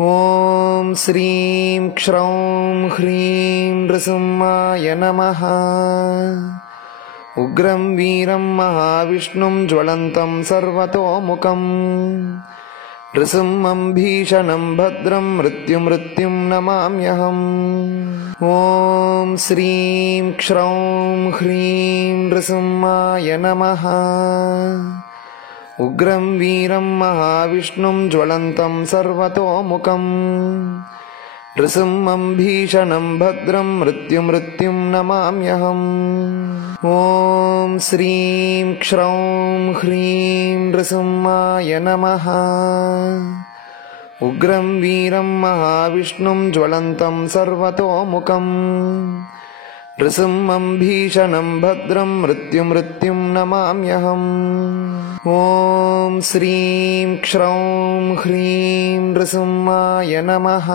ॐ श्रीं क्षौं ह्रीं नृसिंहाय नमः। उग्रं वीरं महाविष्णुं ज्वलन्तं सर्वतोमुखं नृसिंहं भीषणं भद्रं मृत्युं नमाम्यहम्। ॐ श्रीं क्षौं ह्रीं नृसिंहाय नमः। उग्रं वीरं महाविष्णुं ज्वलन्तं सर्वतोमुखं नृसिंहं भीषणं भद्रं मृत्युं नमाम्यहम्। ॐ श्रीं क्षौं ह्रीं नृसिंहाय नमः। उग्रं वीरं महाविष्णुं ज्वलन्तं सर्वतोमुखं नृसिंहं भीषणं भद्रं मृत्युं नमाम्यहम्। ॐ श्रीं क्षौं ह्रीं नृसिंहाय नमः।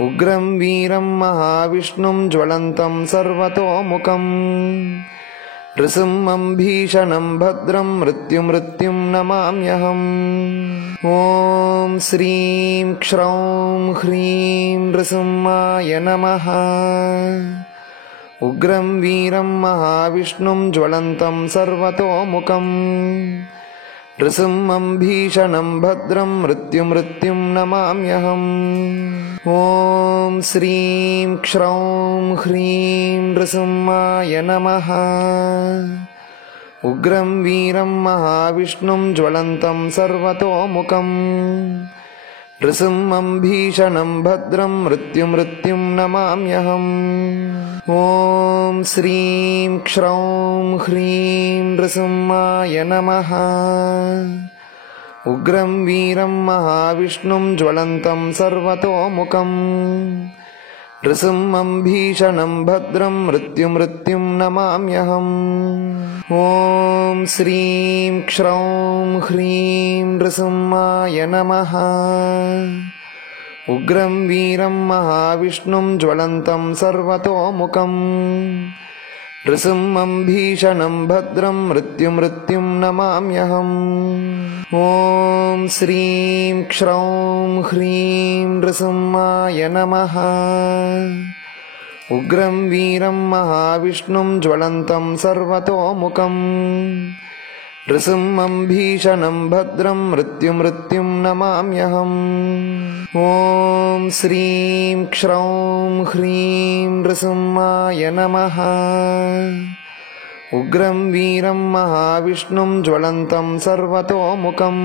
उग्रं वीरं महाविष्णुं ज्वलन्तं सर्वतोमुखं नृसिंहं भीषणं भद्रं मृत्युं नमाम्यहम्। ॐ श्रीं क्षौं ह्रीं नृसिंहाय नमः। उग्रं वीरं महाविष्णुं ज्वलन्तं सर्वतोमुखं नृसिंहं भीषणं भद्रं मृत्युं नमाम्यहम्। ॐ श्रीं क्षौं ह्रीं नृसिंहाय नमः। उग्रं वीरं महाविष्णुं ज्वलन्तं सर्वतोमुखं नृसिंहं भीषणं भद्रं मृत्युं नमाम्यहम्। ॐ श्रीं क्षौं ह्रीं नृसिंहाय नमः। उग्रं वीरं महाविष्णुं ज्वलन्तं सर्वतोमुखं नृसिंहं भीषणं भद्रं मृत्युं नमाम्यहम्। ॐ श्रीं क्षौं ह्रीं नृसिंहाय नमः। उग्रं वीरं महाविष्णुं ज्वलन्तं सर्वतोमुखं नृसिंहं भीषणं भद्रं मृत्युं नमाम्यहम्। ॐ श्रीं क्षौं ह्रीं नृसिंहाय नमः। उग्रं वीरं महाविष्णुं ज्वलन्तं सर्वतोमुखं नृसिंहं भीषणं भद्रं मृत्युं नमाम्यहम्। ॐ श्रीं क्षौं ह्रीं नृसिंहाय नमः। उग्रं वीरं महाविष्णुं ज्वलन्तं सर्वतोमुखं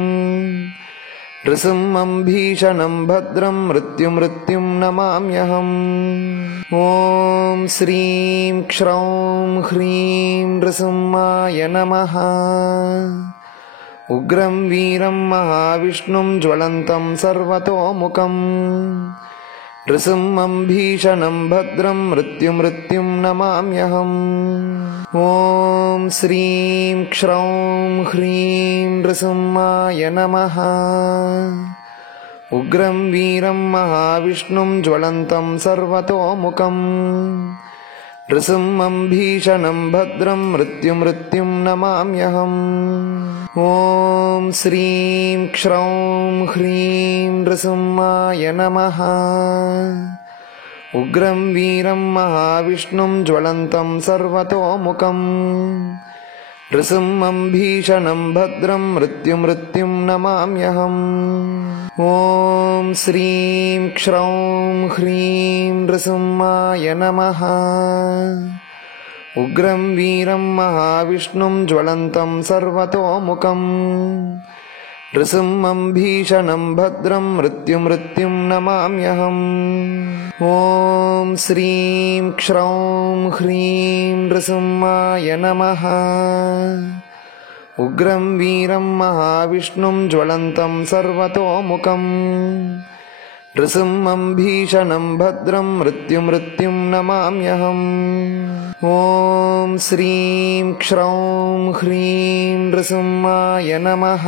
नृसिंहं भीषणं भद्रं मृत्युं नमाम्यहम्। ॐ श्रीं क्षौं ह्रीं नृसिंहाय नमः। उग्रं वीरं महाविष्णुं ज्वलन्तं सर्वतोमुखं नृसिंहं भीषणं भद्रं मृत्युं नमाम्यहम्। ॐ श्रीं क्षौं ह्रीं नृसिंहाय नमः। उग्रं वीरं महाविष्णुं ज्वलन्तं सर्वतोमुखं नृसिंहं भीषणं भद्रं मृत्युं नमाम्यहम्। ॐ श्रीं क्षौं ह्रीं नृसिंहाय नमः। उग्रं वीरं महाविष्णुं ज्वलन्तं सर्वतोमुखं नृसिंहं भीषणं भद्रं मृत्युं नमाम्यहम्। ॐ श्रीं क्षौं ह्रीं नृसिंहाय नमः। उग्रं वीरं महाविष्णुं ज्वलन्तं सर्वतोमुखं नृसिंहं भीषणं भद्रं मृत्युं नमाम्यहम्। ॐ श्रीं क्षौं ह्रीं नृसिंहाय नमः। उग्रं वीरं महाविष्णुं ज्वलन्तं सर्वतोमुखं नृसिंहं भीषणं भद्रं मृत्युं नमाम्यहम्। ॐ श्रीं क्षौं ह्रीं नृसिंहाय नमः।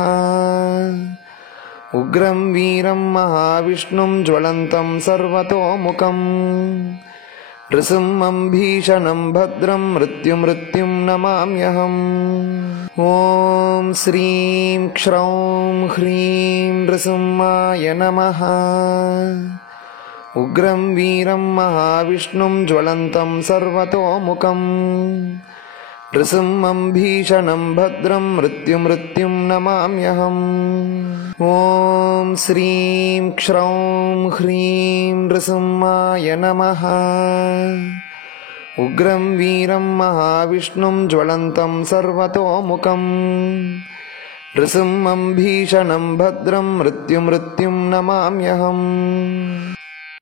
उग्रं वीरं महाविष्णुं ज्वलन्तं सर्वतोमुखं नृसिंहं भीषणं भद्रं मृत्युं नमाम्यहम्। ॐ श्रीं क्षौं ह्रीं नृसिंहाय नमः। उग्रं वीरं महाविष्णुं ज्वलन्तं सर्वतोमुखम् नृसिंहं भीषणं भद्रं मृत्युं नमाम्यहम्। ॐ श्रीं क्षौं ह्रीं नृसिंहाय नमः। उग्रं वीरं महाविष्णुं ज्वलन्तं सर्वतोमुखम् नृसिंहं भीषणं भद्रं मृत्युं नमाम्यहम्।